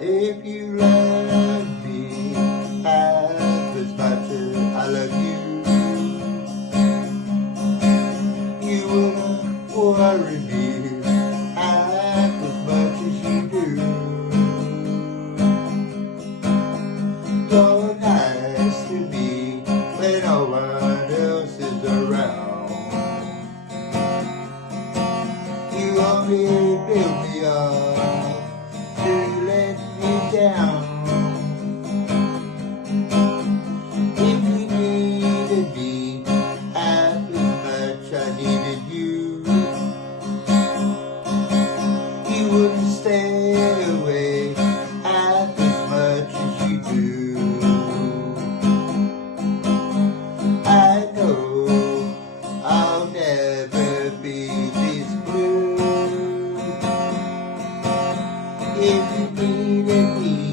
If you love me half as much as I love you wouldn't worry me half as much as you do. You're nice to me when no one else is around. You only build me up to let me down. If you needed me half as much I needed you, you wouldn't stay away half as much as you do. I know I'll never be this blue. If you needed me